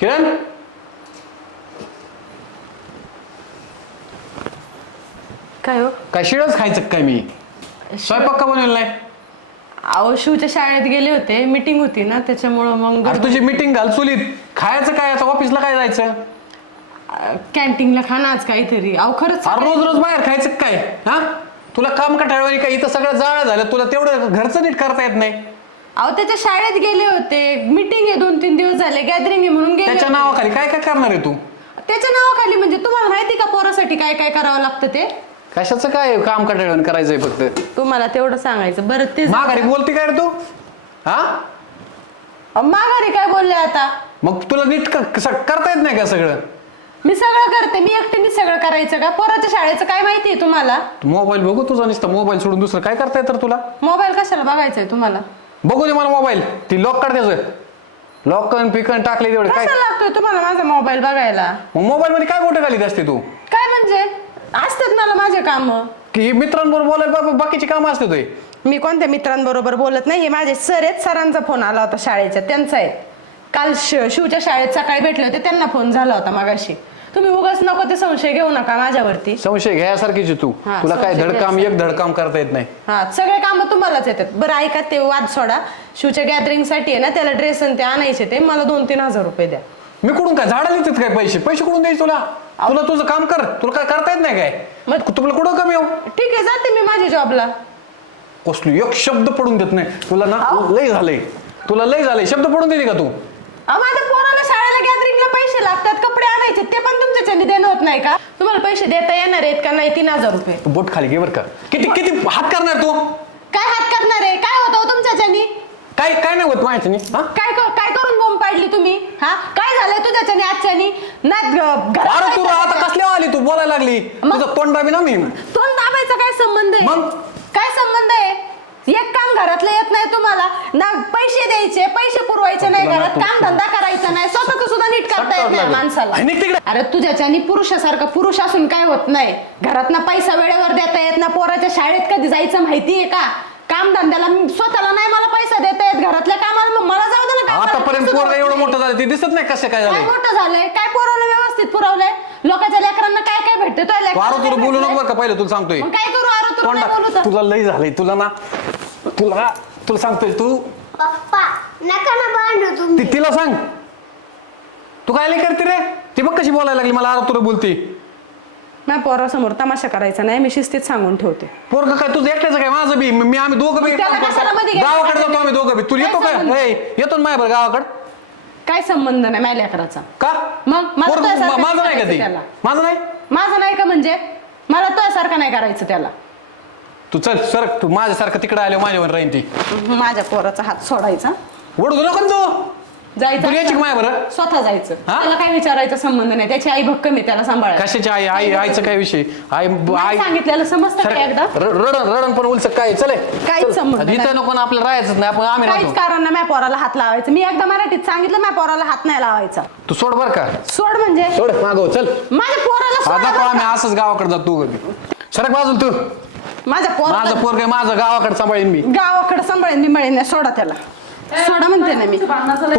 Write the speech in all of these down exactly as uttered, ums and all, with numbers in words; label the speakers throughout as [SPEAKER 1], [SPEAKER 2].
[SPEAKER 1] किरण
[SPEAKER 2] काय हो?
[SPEAKER 1] काय शिळच खायचं काय मी स्वयंपाक का बनवलेला नाही?
[SPEAKER 2] अहो शिवच्या शाळेत गेले होते, मीटिंग होती ना त्याच्यामुळं मग
[SPEAKER 1] अरे तुझी मीटिंग घाल चुलीत, खायचं काय आता ऑफिसला काय जायचं?
[SPEAKER 2] कॅन्टीनला खाना आज काहीतरी. अहो खरंच
[SPEAKER 1] अरे रोज रोज बाहेर खायचं काय? हा तुला काम कटाळवाणी काय? इथं सगळं जाळं झालं, तुला तेवढं घरचं नीट करता येत नाही.
[SPEAKER 2] अहो त्याच्या शाळेत गेले होते, मीटिंग आहे, दोन तीन दिवस झाले, गॅदरिंग आहे म्हणून गेले
[SPEAKER 1] त्याच्या
[SPEAKER 2] होते.
[SPEAKER 1] नावाखाली काय काय करणार आहे तू?
[SPEAKER 2] त्याच्या नावाखाली म्हणजे तुम्हाला माहिती का पोरासाठी काय काय करावं लागतं ते?
[SPEAKER 1] कशाचं काय काम कटाळवाणी करायचंय फक्त?
[SPEAKER 2] तुम्हाला तेवढं सांगायचं. बरं ते
[SPEAKER 1] माघारी बोलते काय रे तू? हा
[SPEAKER 2] अहो, माघारी काय बोलले आता?
[SPEAKER 1] मग तुला नीट क- कसं करता येत नाही का सगळं?
[SPEAKER 2] मी सगळं करते, मी एकटीने सगळं करायचं का? पोराच्या शाळेचं काय माहितीये तुम्हाला?
[SPEAKER 1] मोबाईल बघू तुझा, नुसतं मोबाईल सोडून दुसरं काय करता येतं तुला?
[SPEAKER 2] मोबाईल कशाला बघायचंय तुम्हाला?
[SPEAKER 1] बघू दे मला मोबाईल. ती लॉक काढ त्याचं. लॉकन पिकन टाकले तेवढे काय?
[SPEAKER 2] कशाला लागतोय तुम्हाला माझा मोबाईल बघायला?
[SPEAKER 1] मग मोबाईल मध्ये काय बोट घालीत असते तू?
[SPEAKER 2] काय म्हणजे असतात मला माझे काम.
[SPEAKER 1] की मित्रांबरोबर बोलायला बा- बाकीची कामं असते तुझे.
[SPEAKER 2] मी कोणत्या मित्रांबरोबर बोलत नाही, हे माझे सर आहेत, सरांचा फोन आला होता शाळेच्या, त्यांचा आहे. काल श- शिवच्या शाळेत सकाळी भेटले होते, त्यांना फोन झाला होता मगाशी. तुम्ही उगाच नको ते संशय घेऊ नका माझ्यावरती.
[SPEAKER 1] संशय घ्यासारखीची तू.
[SPEAKER 2] हा,
[SPEAKER 1] तुला काय
[SPEAKER 2] संशय
[SPEAKER 1] धडकाम एक धडकाम करता येत नाही.
[SPEAKER 2] हा सगळे कामं तुम्हालाच येतात. बरं ऐका, ते वाद सोडा. शिवच्या गॅदरिंग साठी आहे ना, त्याला ड्रेस आणि ते आणायचे, ते मला दोन तीन हजार रुपये द्या.
[SPEAKER 1] मी कुठून काय झाडाला येतात काय पैसे? पैसे कुठून द्यायचे तुला? तुला तुझं काम कर, तुला काय करता येत नाही काय?
[SPEAKER 2] मग-
[SPEAKER 1] तुला कुठं कमी येऊ?
[SPEAKER 2] ठीक आहे, जाते मी माझ्या जॉबला.
[SPEAKER 1] कसली एक शब्द पडून देत नाही तुला ना. लय झालंय तुला, लय झालंय. शब्द पडून देते का तू?
[SPEAKER 2] अहो, माझ्या पोराला शाळेला गॅदरिंगला पैसे लागतात, कपडे आणायचे, ते पण तुमच्याच्याने देणं होत नाही का? तुम्हाला पैसे देता येणार आहेत का नाही? तीन हजार रुपये.
[SPEAKER 1] तू बोट खाली घे बरं का. किती किती हात करणार तू?
[SPEAKER 2] काय हात करणार आहे? काय होतं तुमच्याच्यानी?
[SPEAKER 1] काय काय नाही होत माझ्यानी. हा
[SPEAKER 2] काय क- काय करून बोंब पाडली तुम्ही? हा काय झालंय तुझ्याच्यानी आजच्यानी? ना ग- घरात
[SPEAKER 1] अरे तू
[SPEAKER 2] पैसे
[SPEAKER 1] आता
[SPEAKER 2] द्यायचे.
[SPEAKER 1] कसल्या आली तू बोलायला लागली?
[SPEAKER 2] मग?
[SPEAKER 1] तुझं तोंड दाबी ना मी.
[SPEAKER 2] तोंड दाबायचा काय संबंध आहे?
[SPEAKER 1] मग?
[SPEAKER 2] काय संबंध आहे? एक काम घरातलं येत नाही तुम्हाला ना, पैसे द्यायचे, पैसे पुरवायचे नाही,
[SPEAKER 1] तुला ना
[SPEAKER 2] घरात
[SPEAKER 1] तू-
[SPEAKER 2] काम धंदा करायचा नाही, स्वतःच सुद्धा नीट करता येत नाही माणसाला.
[SPEAKER 1] आणि तिकडे
[SPEAKER 2] अरे तुझ्याच्यानी पुरुषासारखं पुरुष असून काय होत नाही? घरातना पैसा वेळेवर देता येत ना, पोराच्या शाळेत कधी जायचं माहितीये का? काम धंद्याला स्वतःला नाही मला पैसा देता येत, घरातल्या कामाला मग मला जाऊ दे ना. कामाला.
[SPEAKER 1] आतापर्यंत
[SPEAKER 2] तुझं
[SPEAKER 1] पोरग
[SPEAKER 2] होत
[SPEAKER 1] एवढं
[SPEAKER 2] नाही.
[SPEAKER 1] मोठं झालं ते दिसत नाही कसं काय
[SPEAKER 2] काय
[SPEAKER 1] झालंय?
[SPEAKER 2] मोठं झालंय? काय पुरवलं व्यवस्थित पुरवलंय? लोकांच्या लेकरांना काय काय भेटतं? तुझ्या लेकरांना
[SPEAKER 1] आरो तुला
[SPEAKER 2] काय
[SPEAKER 1] बोलू नको
[SPEAKER 2] भेटलंय?
[SPEAKER 1] बरं का, पहिलं तुला सांगतोय.
[SPEAKER 2] मग काय करू आरो, तुला नाही बोलू
[SPEAKER 1] तोंडा
[SPEAKER 2] तर?
[SPEAKER 1] तुला लय झालंय. तुला ना तुला तुला सांगतोय तू
[SPEAKER 3] पप्पा नका ना भांडू तुम्ही.
[SPEAKER 1] ती तिला सांग. तू काय लय करते रे? ती बघ कशी बोलायला लागली मला. आरो तुला बोलते.
[SPEAKER 2] माझ्या पोरासमोर तमाशा करायचा नाही, मी शिस्तीत सांगून ठेवते.
[SPEAKER 1] पोरग काय तुझं एकट्याचं काय? माझं बी मी आम्ही दोघं बी
[SPEAKER 2] मग त्याला
[SPEAKER 1] काम करतो.
[SPEAKER 2] कशाला मध्ये घ्यायचं?
[SPEAKER 1] गावाकडे जातो आम्ही दोघं बी. तू
[SPEAKER 2] काय
[SPEAKER 1] येतो काय?
[SPEAKER 2] संबंध?
[SPEAKER 1] ए, येतो ना माझ्या गावाकडे.
[SPEAKER 2] काय संबंध नाही माझ्या लेकराचा.
[SPEAKER 1] का?
[SPEAKER 2] मग मला
[SPEAKER 1] पोरगं
[SPEAKER 2] तुझ्यासारखं
[SPEAKER 1] मा- माझं नाही का
[SPEAKER 2] करायचं
[SPEAKER 1] ते?
[SPEAKER 2] त्याला.
[SPEAKER 1] माझं नाही.
[SPEAKER 2] माझं नाही का म्हणजे? मला तुझ्यासारखं नाही करायचं त्याला.
[SPEAKER 1] तू चल सर, तू माझ्यासारखं तिकडे आले माझ्यावर राहीन ती.
[SPEAKER 2] माझ्या पोराचा हात सोडायचा,
[SPEAKER 1] ओढू नको ना तू.
[SPEAKER 2] जायचं,
[SPEAKER 1] तू यायची का माझ्या बरं?
[SPEAKER 2] स्वतः जायचं.
[SPEAKER 1] हा?
[SPEAKER 2] त्याला काय विचारायचा संबंध नाही, त्याची आई भक्कम आहे, त्याला सांभाळायचं.
[SPEAKER 1] कशाची आई? आई आईचं काय विषय? आई
[SPEAKER 2] नाही
[SPEAKER 1] आई
[SPEAKER 2] सांगितलेलं समजतं
[SPEAKER 1] सर,
[SPEAKER 2] का एकदा?
[SPEAKER 1] र- रडण रडण पण उलच काय? चले
[SPEAKER 2] काहीच संबंध नाही.
[SPEAKER 1] इथं नको ना, आपल्याला राहायचंच नाही. आपण आम्ही
[SPEAKER 2] काहीच
[SPEAKER 1] राहतो.
[SPEAKER 2] कारण नाही माझ्या पोराला हात लावायचं. मी एकदा मराठीत सांगितलं, माझ्या पोराला हात नाही लावायचा.
[SPEAKER 1] तू सोड बर का.
[SPEAKER 2] सोड म्हणजे?
[SPEAKER 1] सोड मागव चल.
[SPEAKER 2] माझ्या पोराला सोड
[SPEAKER 1] आता तो
[SPEAKER 2] बरं
[SPEAKER 1] आम्ही
[SPEAKER 2] का?
[SPEAKER 1] असंच गावाकडे जातो. सरक बाजूल तू.
[SPEAKER 2] माझ्या पोराला
[SPEAKER 1] माझं पोर काय माझं गावाकडे सांभाळीन मी.
[SPEAKER 2] गावाकडे सांभाळेन मी, मिळेन नाही. सोडा त्याला, सोडा म्हणते ना मी.
[SPEAKER 1] तू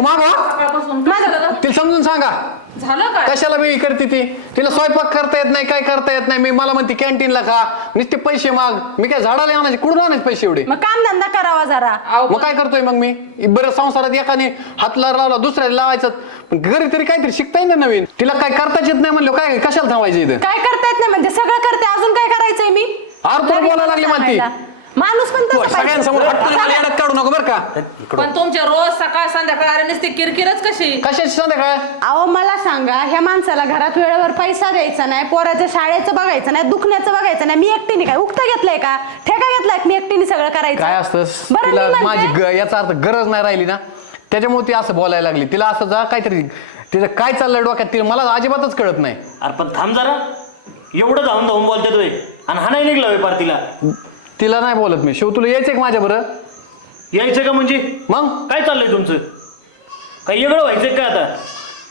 [SPEAKER 1] मागव.
[SPEAKER 2] माझं
[SPEAKER 1] तिला समजून सांगा.
[SPEAKER 2] झालं काय?
[SPEAKER 1] कशाला मी करते ती? तिला स्वयंपाक करता येत नाही, काय करता येत नाही. मी मला म्हणते कॅन्टीनला का नुसते पैसे माग. मी काय झाडाला आणायचे? कुठून आणायचे पैसे एवढे?
[SPEAKER 2] मग काम धंदा करावा जरा.
[SPEAKER 1] मग काय करतोय मग मी? बरं संसारात एकाने हातला लावला, दुसऱ्याला लावायचं. पण घरी तरी काहीतरी शिकता येईल ना नवीन. तिला काय करताच येत नाही म्हणलं काय? कशाला थांबायचं इथं?
[SPEAKER 2] काय करता येत नाही म्हणजे? सगळं करते, अजून काय करायचंय मी?
[SPEAKER 1] अरे तुला बोलायला लागली मला ती.
[SPEAKER 2] माणूस पण
[SPEAKER 1] तू
[SPEAKER 2] तसा पाहिजे.
[SPEAKER 1] सगळ्यांसमोर हटकून मला येड्यात काढू नको बरं का.
[SPEAKER 4] पण तुमच्या रोज सकाळ संध्याकाळ अरे नुसती किरकिरच कशी?
[SPEAKER 1] कशाची संध्याकाळ?
[SPEAKER 2] अहो मला सांगा, ह्या माणसाला घरात वेळेवर पैसा द्यायचा नाही, पोराच्या शाळेचं बघायचं नाही, दुखण्याचं बघायचं नाही. मी एकटीने काय उक्ता घेतलाय का? ठेका घेतलाय का मी एकटीने सगळं करायचं?
[SPEAKER 1] काय असतं
[SPEAKER 2] बरं,
[SPEAKER 1] तिला
[SPEAKER 2] मी म्हणते-
[SPEAKER 1] माझी ग- याचा अर्थ गरज नाही राहिली ना, त्याच्यामुळे ती असं बोलायला लागली. तिला असं जा काहीतरी तिचं काय चाललंय डोक्यात तिला मला अजिबातच कळत नाही.
[SPEAKER 5] अरे पण थांब जरा. एवढं धावून धावून बोलते तुम्ही आणि हा नाही निघला व्यापार तिला.
[SPEAKER 1] तिला नाही बोलत मी. शिव तुला यायचंय का माझ्या बरं?
[SPEAKER 5] यायचं का म्हणजे?
[SPEAKER 1] मग
[SPEAKER 5] काय चाललंय तुमचं? काही वेगळं व्हायचंय का आता?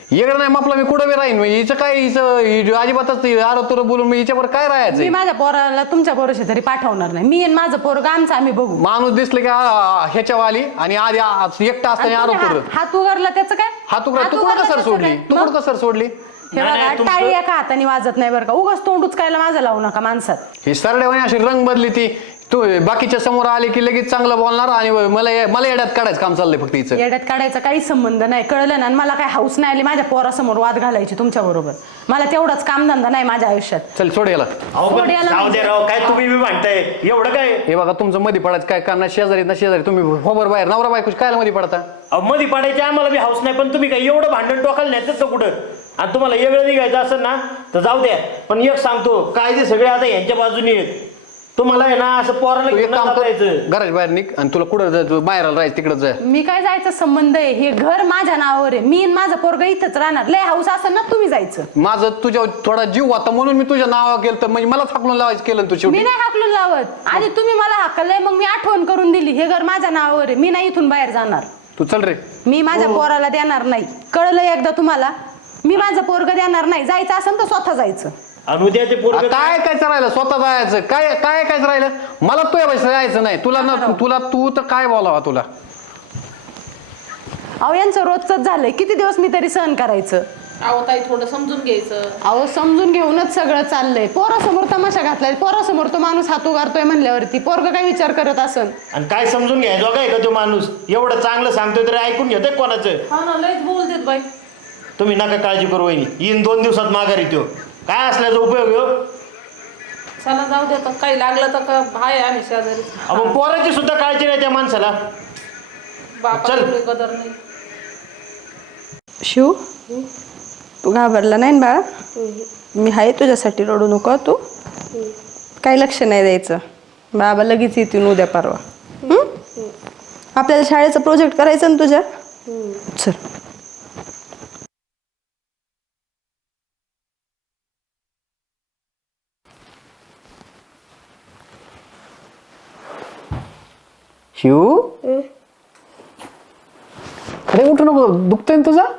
[SPEAKER 1] येगळं नाही मापला मी कुठं बी राहीन मग हिचं काय हिचं हि अजिबातच आरोतर बोलून मी हिच्यावर काय
[SPEAKER 2] मी
[SPEAKER 1] राहायचं
[SPEAKER 2] माझ्या पोराला तुमच्या भरोशा तरी पाठवणार नाही. मी आणि माझं पोरग आमचं आम्ही बघू.
[SPEAKER 1] माणूस दिसलं की आ, ह्याच्या वाली आणि आधी आ- एकटा
[SPEAKER 2] आणि
[SPEAKER 1] असताना
[SPEAKER 2] तुम्ही
[SPEAKER 1] आरोतर
[SPEAKER 2] हात- हात उगारला त्याचं काय?
[SPEAKER 1] हात उघडा तू
[SPEAKER 2] उगारला
[SPEAKER 1] कुठं कसर
[SPEAKER 2] त्याचं
[SPEAKER 1] सोडली
[SPEAKER 2] काय?
[SPEAKER 1] तू
[SPEAKER 2] मग?
[SPEAKER 1] कुठं कसर सोडली
[SPEAKER 2] हे
[SPEAKER 5] नाही,
[SPEAKER 2] बघा
[SPEAKER 5] नाही, तुमचं-
[SPEAKER 2] टाळी एका हाताने वाजत नाही बरं का. उगाच तोंड उचकायला माझं लावू नका माणसात.
[SPEAKER 1] ही सरड्यावानी अशी रंग बदली ती तू बाकीच्या समोर आले की लगेच चांगलं बोलणार आणि मला मला येड्यात काढायचं काम चाललंय फक्त हिचं
[SPEAKER 2] येड्यात काढायचा काही संबंध नाही, कळलं ना. आणि मला काय हाऊस नाही आली माझ्या पोरासमोर वाद घालायची तुमच्या बरोबर. मला तेवढाच कामधंदा नाही माझ्या आयुष्यात.
[SPEAKER 1] चल सोड याला
[SPEAKER 5] अहो पण
[SPEAKER 2] सोड याला
[SPEAKER 5] जाऊ दे
[SPEAKER 2] म्हणजे.
[SPEAKER 5] राव, काय तुम्ही बी भांडताय एवढं काय?
[SPEAKER 1] हे बघा तुमचं मध्ये पडायचं काय करणार शेजारी ना शेजारी तुम्ही खोबर बाहेर नवरा बायको काय मध्ये पडता
[SPEAKER 5] अहो मध्ये पाडायचे आम्हाला बी हाऊस नाही, पण तुम्ही काय एवढं भांडण टोकायला नेतात कुठं? आणि तुम्हाला वेगळं निघायचं असेल ना तर जाऊ द्या, पण एक सांगतो कायदे सगळे आता यांच्या बाजूने आहेत. तुम्हाला आहे ना असं पोराला
[SPEAKER 1] तू एक
[SPEAKER 5] घेऊन
[SPEAKER 1] काम
[SPEAKER 5] जाता
[SPEAKER 1] कर
[SPEAKER 5] यायचं.
[SPEAKER 1] घराच्या बाहेर निघ आणि तुला कुठं जायचं बाहेर राहायचं तिकडं जा
[SPEAKER 2] मी काय जायचं संबंध आहे? हे घर माझ्या नावावर आहे. मी आणि माझं पोरग इथंच राहणार. लय हाऊस असेल ना तुम्ही जायचं.
[SPEAKER 1] माझं तुझ्या थोडा जीव होता म्हणून मी तुझ्या नावावर केलं तर म्हणजे मला थाकलून लावायचं केलं ना तू
[SPEAKER 2] मी
[SPEAKER 1] शेवटी
[SPEAKER 2] नाही हाकलून लावत. आधी तुम्ही मला हाकललंय मग मी आठवण करून दिली. हे घर माझ्या नावावर आहे. मी नाही इथून बाहेर जाणार.
[SPEAKER 1] तू चल रे
[SPEAKER 2] मी माझ्या पोराला देणार नाही. कळलं एकदा तुम्हाला? मी माझं पोरग देणार नाही. जायचं असेल तर स्वतः जायचं.
[SPEAKER 5] आणि उद्या ते
[SPEAKER 1] आ,
[SPEAKER 5] पोरग
[SPEAKER 1] काय काय राहिलं स्वतः जायचं काय काय काय राहिलं मला तू या जायचं नाही तुला ना तुला तू तर काय बोलावा तुला
[SPEAKER 2] अहो यांचं रोजच झालंय. किती दिवस मी तरी सहन करायचं?
[SPEAKER 4] अहो ताई थोडं समजून घ्यायचं.
[SPEAKER 2] अहो समजून घेऊनच सगळं चाललंय. पोरासमोर तमाशा घातलाय. पोरासमोर तो माणूस हात उगारतोय म्हणल्यावरती पोरग काय विचार करत असन?
[SPEAKER 5] आणि काय समजून घ्यायचो काय का तो माणूस एवढं चांगलं सांगतोय तरी ऐकून घेतोय कोणाचं?
[SPEAKER 4] हा ना लयच बोलतेत बाई.
[SPEAKER 5] तुम्ही नका काळजी करू वहिनी, येईन दोन दिवसात माघारी त्यो. काय असल्याचा उपयोग हो?
[SPEAKER 4] चला जाऊ दे आता. काही लागलं तर का हाय आम्ही शेजारी.
[SPEAKER 5] अहो, मग पोराची सुद्धा काळजी नाही त्या माणसाला.
[SPEAKER 4] बापा
[SPEAKER 5] चल.
[SPEAKER 4] एवढी कदर नाही.
[SPEAKER 2] शिव तू घाबरला नाही ना बाळा? मी आहे तुझ्यासाठी. रडू नको तू. काही लक्ष नाही द्यायचं. बाबा लगेच येतील उद्या परवा. हं? आपल्याला शाळेचा प्रोजेक्ट करायचा ना तुझ्या. चल.
[SPEAKER 1] शिव अरे उठू नको दुखतोय ना तुझा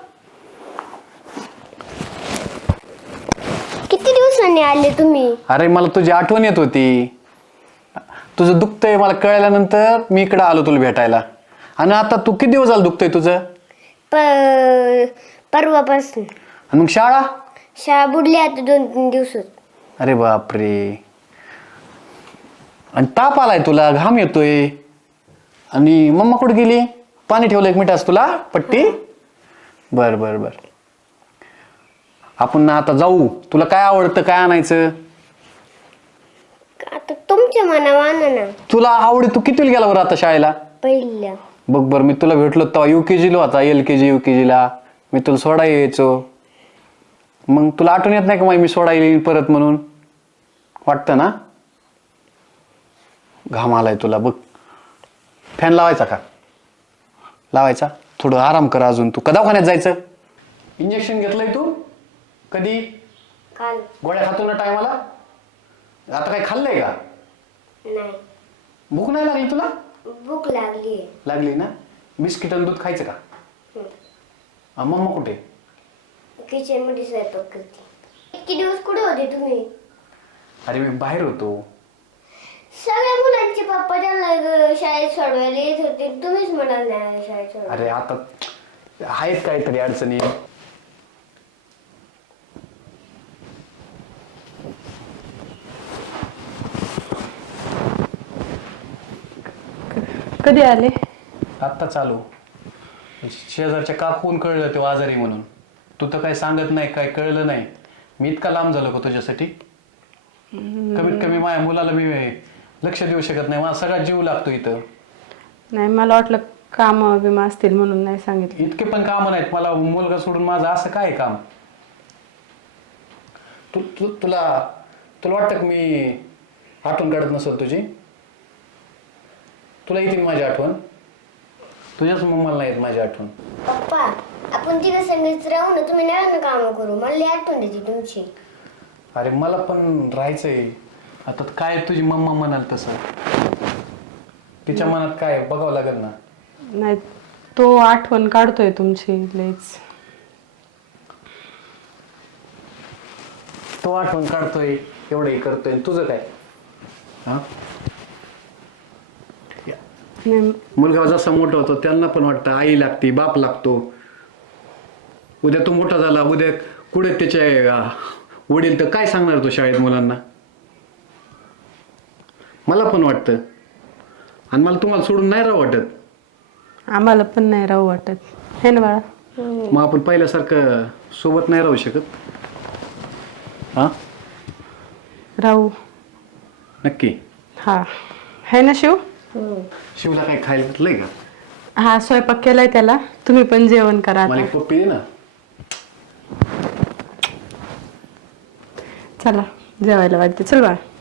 [SPEAKER 3] किती दिवसांनी आले तुम्ही?
[SPEAKER 1] अरे मला तुझी आठवण येत होती. तुझं दुखतंय मला कळल्यानंतर मी इकडे आलो तुला भेटायला. आणि आता तू किती दिवस झालं दुखतंय तुझं?
[SPEAKER 3] प परवापासून
[SPEAKER 1] आणि मग शाळा?
[SPEAKER 3] शाळा बुडली आता दोन तीन दिवसात.
[SPEAKER 1] अरे बापरे. आणि ताप आलाय तुला घाम येतोय. आणि मम्मा कुठे गेली? पाणी ठेवलं एक मिनिट तुला पट्टी. बर बर बर आपण ना आता जाऊ. तुला काय आवडतं काय आणायचं?
[SPEAKER 3] आता तुमच्या मनावर आणा ना.
[SPEAKER 1] तुला आवडी तू कितीला गेला बरं आता शाळेला?
[SPEAKER 3] पहिल्या
[SPEAKER 1] बघ बरं मी तुला भेटलो तेव्हा यू के जीला होता. एल के जी यू के जीला मी तुला सोडा यायचो. मग तुला आठवण येत नाही का मी सोडायला येईल परत म्हणून? वाटतं ना? घाम आलाय तुला बघ. फॅन लावायचा का? लावायचा. थोडं आराम कर अजून. तू कदा दवाखान्यात जायचं? इंजेक्शन घेतलंय तू कधी?
[SPEAKER 3] काल
[SPEAKER 1] गोळ्या खातो ना टायमाला? आता काय खाल्लंय का?
[SPEAKER 3] नाही.
[SPEAKER 1] भूक नाही लागली तुला?
[SPEAKER 3] भूक लागली.
[SPEAKER 1] लागली ना? बिस्किट आणि दूध खायचं का? आ, मम्मा कुठे?
[SPEAKER 3] किचन मध्ये स्वयंपाक करते. इतके दिवस कुठे होते तुम्ही?
[SPEAKER 1] अरे मी बाहेर होतो.
[SPEAKER 3] सगळ्या मुलांचे पप्पा त्यांना ग- शाळेत सोडवायला येत होते. तुम्हीच म्हणाल नाही शाळेत सोडवायला.
[SPEAKER 1] अरे आता आहेत काहीतरी अडचणी.
[SPEAKER 2] कधी आले?
[SPEAKER 1] आत्ता चालू. शेजारच्या काकून कळलं ते आजारी म्हणून. तू तर काही सांगत नाही काय कळलं नाही. मी इतका लांब झालो का तुझ्यासाठी? कमीत कमी माझ्या मुलाला मी लक्ष देऊ शकत नाही. माझा सगळा जीव लागतो इथं.
[SPEAKER 2] नाही मला वाटलं काम बिमा असतील म्हणून नाही सांगितलं.
[SPEAKER 1] इतके पण कामं नाहीत मला. मुलगा सोडून माझं असं काय काम? तू तू तुला तुला वाटतं का मी आठवण काढत नसेल तुझी? तुला येते माझी आठवण? तुझ्याच मम्माला नाही येत माझी आठवण.
[SPEAKER 3] पप्पा आपण तिघं संगीत राहू ना. तुम्ही नव्यानं काम करू. मला लई आठवण देते तुमची.
[SPEAKER 1] अरे मला पण राहायचंय. आता काय तुझी मम्मा म्हणाल तसं. तिच्या मनात काय बघावं लागेल ना.
[SPEAKER 2] नाही तो आठवण काढतोय तुमची लईच.
[SPEAKER 1] तो आठवण काढतोय एवढं हे करतोय आणि तुझं काय हा
[SPEAKER 2] नाही,
[SPEAKER 1] मुलगा जसा मोठा होतो त्यांना पण वाटतं आई लागते बाप लागतो. उद्या तो मोठा झाला उद्या कुठे त्याचे अं, वडील तर काय सांगणार तो शाळेत मुलांना. मला पण वाटतं आणि मला तुम्हाला सोडून नाही राहू वाटत.
[SPEAKER 2] आम्हाला पण नाही राहू वाटत हे ना बाळा.
[SPEAKER 1] मग आपण पहिल्यासारखं सोबत नाही राहू शकत. हा
[SPEAKER 2] राहू.
[SPEAKER 1] नक्की.
[SPEAKER 2] हा है ना शिव.
[SPEAKER 1] शिवला काय खायला घातलंय का.
[SPEAKER 2] हा स्वयंपाक केलाय त्याला. तुम्ही पण जेवण करा
[SPEAKER 1] मला
[SPEAKER 2] आता.
[SPEAKER 1] एक पप्पी दे ना.
[SPEAKER 2] चला जेवायला वाटते. चल बाळा.